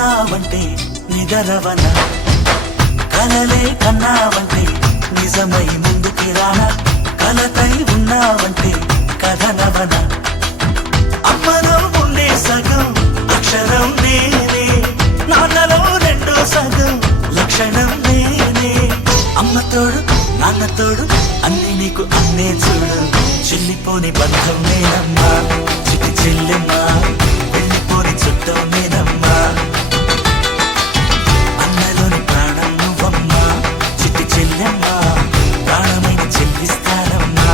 ఉన్నావంటే నిదరవన, కలలే కన్నావంటే నిజమై ముందుకి రానా, కలతై ఉన్నావంటే కథనవన. అమ్మలో ఉండే సగం అక్షరం నేనే, నాన్నలో రెండో సగం లక్షణం నేనే. అమ్మ తోడు నాన్న తోడు అన్ని నీకు అన్నే చూడు, చెల్లిపోని బంధం నేనమ్మా చిట్టి చెల్లెమ్మా, వెళ్ళిపోని చుట్టం నేనమ్మా. అన్నలోని ప్రాణం నువ్వమ్మా చిట్టి చెల్లెమ్మా, ప్రాణమైన చెల్లిస్తానమ్మా.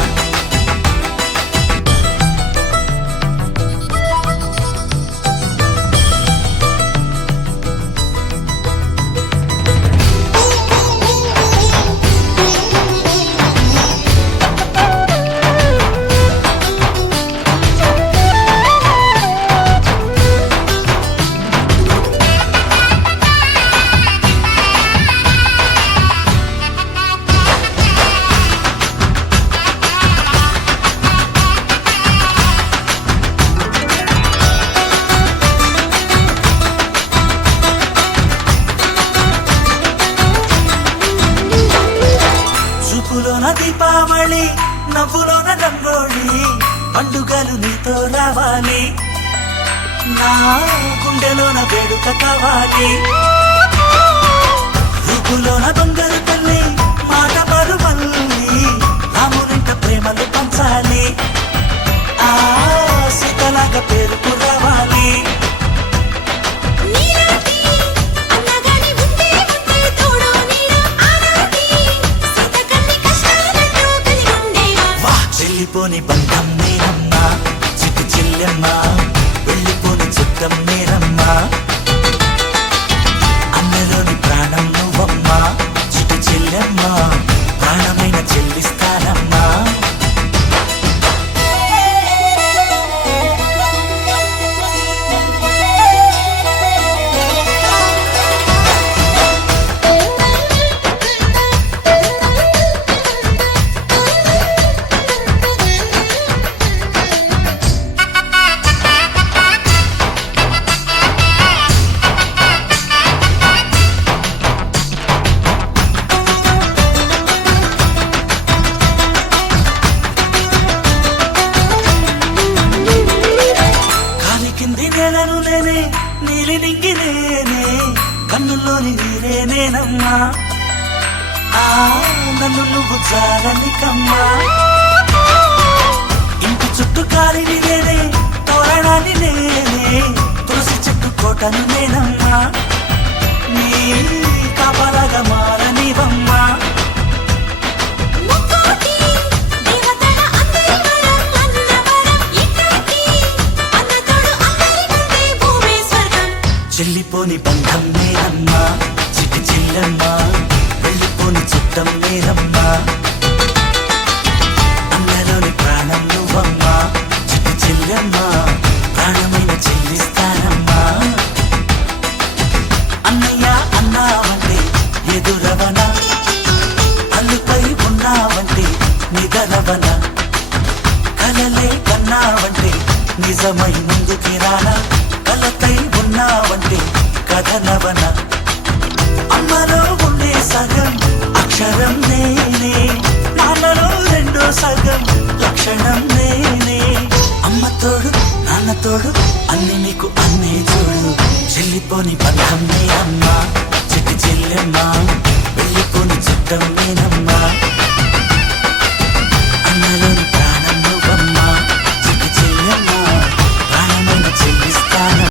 చూపులోన దీపావళి, నవ్వులోన రంగోళి, పండుగలు నీతో రావాలి, నా గుండెలోన వేడుక కావాలి. రూపులోన దొంగలు తల్లి, మాట పరుమల్లి, రామునింట ప్రేమలు పంచాలి, ఆ సీతలాగా పేరుకు రావాలి. వెళ్ళిపోని బంధం నేనమ్మా చిట్టి చెల్లెమ్మా, వెళ్ళిపోని చుట్టం నేనమ్మా. అన్నలోని ప్రాణం నువ్వమ్మా చిట్టి చెల్లెమ్మా, ప్రాణమైన చెల్లిస్తానమ్మా. నేలను నేనే నీలి నింగి నేనే, కన్నుల్లోని నీరే నేనమ్మా, ఆ నన్ను నువ్వు జారనికమ్మా. ఇంటి చుట్టూ కాలిని నేనే, తోరణాన్ని నేనే, తులసి చెట్టు కోటను నేనమ్మా, నీ కాపలాగా మారనివమ్మా. చెల్లిపోని బంధం నేనమ్మా చిట్టి చెల్లెమ్మా, వెళ్ళిపోని చుట్టం నేనమ్మా. అన్నలోని ప్రాణం నువ్వమ్మా చిట్టి చెల్లెమ్మా, ప్రాణమైన చెల్లిస్తానమ్మా. అన్నయ్య అన్నావంటే ఎదురవన, అల్లుపై ఉన్నావంటే నిదరవన, కలలే కన్నావంటే నిజమై ముందుకి రానా, కలతై ఉన్నావంటే కథనవన. అమ్మలో ఉండే సగం అక్షరం నేనే, నాన్నలో రెండో సగం లక్షణం నేనే. అమ్మ తోడు నాన్న తోడు అన్ని నీకు అన్నే చూడు, చెల్లిపోని బంధం నేనమ్మా చిట్టి చెల్లెమ్మా, వెళ్ళిపోని చుట్టం నేనమ్మా.